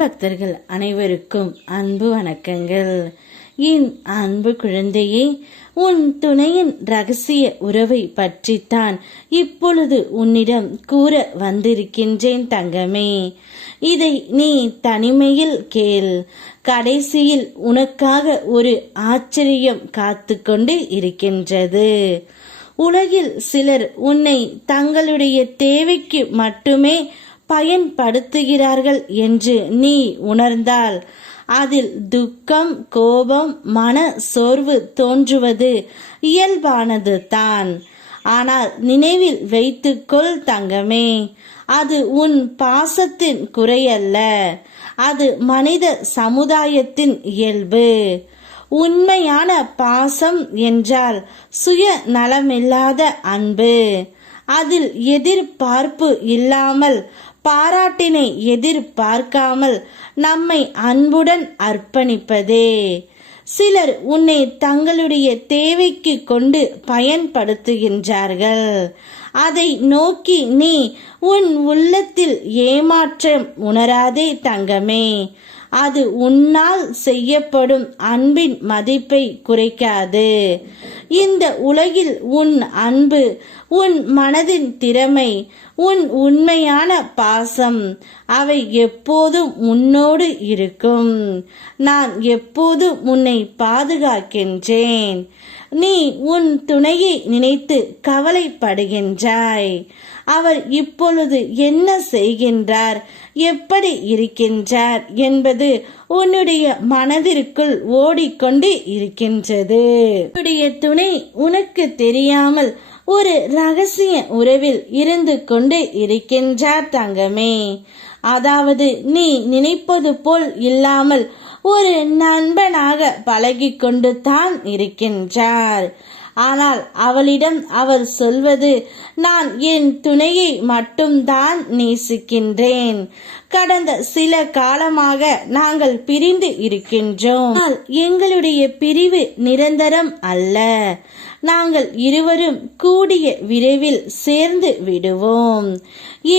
பக்தர்கள் அனைவருக்கும் அன்பு வணக்கங்கள். என் அன்பு குழந்தையே, உன் துணையின் ரகசிய உறவை பற்றித்தான் இப்பொழுது உன்னிடம் கூற வந்திருக்கின்றேன் தங்கமே. இதை நீ தனிமையில் கேள். கடைசியில் உனக்காக ஒரு ஆச்சரியம் காத்து கொண்டு இருக்கின்றது. உலகில் சிலர் உன்னை தங்களுடைய தேவைக்கு மட்டுமே பயன்படுத்துகிறார்கள் என்று நீ உணர்ந்தால் அதில் துக்கம், கோபம், மன சோர்வு தோன்றுவது இயல்பானது தான். ஆனால் நினைவில் வைத்துக்கொள் தங்கமே, அது உன் பாசத்தின் குறையல்ல, அது மனித சமுதாயத்தின் இயல்பு. உண்மையான பாசம் என்றால் சுய நலமில்லாத அன்பு. அதில் எதிர்பார்ப்பு இல்லாமல், பாராட்டினை எதிர்பார்க்காமல் நம்மை அன்புடன் அர்ப்பணிப்பதே. சிலர் உன்னை தங்களுடைய தேவைக்கு கொண்டு பயன்படுத்துகின்றார்கள். அதை நோக்கி நீ உன் உள்ளத்தில் ஏமாற்றம் உணராதே தங்கமே. அது உன்னால் செய்யப்படும் அன்பின் மதிப்பை குறைக்காது. இந்த உலகில் உன் அன்பு, உன் மனதின் திறமை, உன் உண்மையான பாசம், அவை எப்போதும் உன்னோடு இருக்கும். நான் எப்போதும் உன்னை பாதுகாக்கின்றேன். நீ உன் துணையை நினைத்து கவலைப்படுகின்றாய். அவர் இப்பொழுது என்ன செய்கின்றார், எப்படி இருக்கின்றார் என்பது உன்னுடைய மனதிற்குள் ஓடிக்கொண்டு இருக்கின்றது. உன்னுடைய துணை உனக்கு தெரியாமல் ஒரு ரகசிய உறவில் இருந்து கொண்டு இருக்கின்றார் தங்கமே. அதாவது நீ நினைப்பது போல் இல்லாமல் ஒரு நண்பனாக பழகி கொண்டு தான் இருக்கின்றார். ஆனால் அவளிடம் அவர் சொல்வது, நான் என் துணையை மட்டும்தான் நேசிக்கின்றேன். கடந்த சில காலமாக நாங்கள் பிரிந்து இருக்கின்றோம். எங்களுடைய பிரிவு நிரந்தரம் அல்ல. நாங்கள் இருவரும் கூடிய விரைவில் சேர்ந்து விடுவோம்.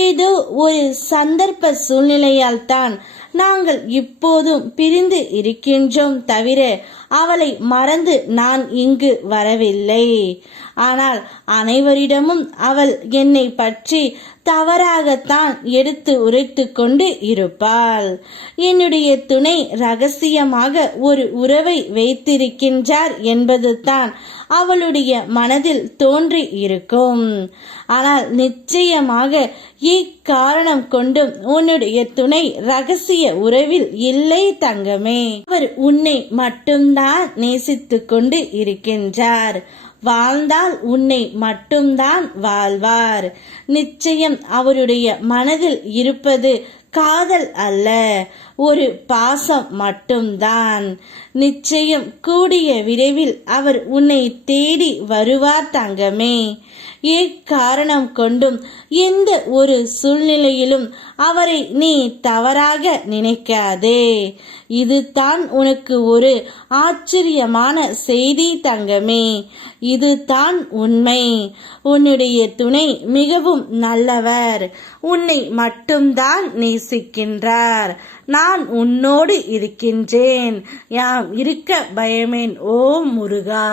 ஏதோ ஒரு சந்தர்ப்ப சூழ்நிலையால் தான் நாங்கள் இப்போதும் பிரிந்து இருக்கின்றோம் தவிர அவளை மறந்து நான் இங்கு வரவில்லை. ஆனால் அனைவரிடமும் அவள் என்னை பற்றி தவறாகத்தான் எடுத்து உரைத்து கொண்டு இருப்பாள். என்னுடைய துணை ரகசியமாக ஒரு உறவை வைத்திருக்கின்றார் என்பது தான் அவளுடைய மனதில் தோன்றி இருக்கும். ஆனால் நிச்சயமாக இக்காரணம் கொண்டும் உன்னுடைய துணை ரகசிய உறவில் இல்லை தங்கமே. அவர் உன்னை மட்டும்தான் நேசித்து கொண்டு இருக்கின்றார். வாழ்ந்தால் உன்னை மட்டும்தான் வாழ்வார். நிச்சயம் அவருடைய மனதில் இருப்பது காதல் அல்ல, ஒரு பாசம் மட்டும்தான். நிச்சயம் கூடிய விரைவில் அவர் உன்னை தேடி வருவார் தங்கமே. எக்காரணம் கொண்டும் எந்த ஒரு சூழ்நிலையிலும் அவரை நீ தவறாக நினைக்காதே. இதுதான் உனக்கு ஒரு ஆச்சரியமான செய்தி தங்கமே. இதுதான் உண்மை. உன்னுடைய துணை மிகவும் நல்லவர். உன்னை மட்டும்தான் நேசிக்கின்றார். நான் உன்னோடு இருக்கின்றேன். யாம் இருக்க பயமேன். ஓ முருகா.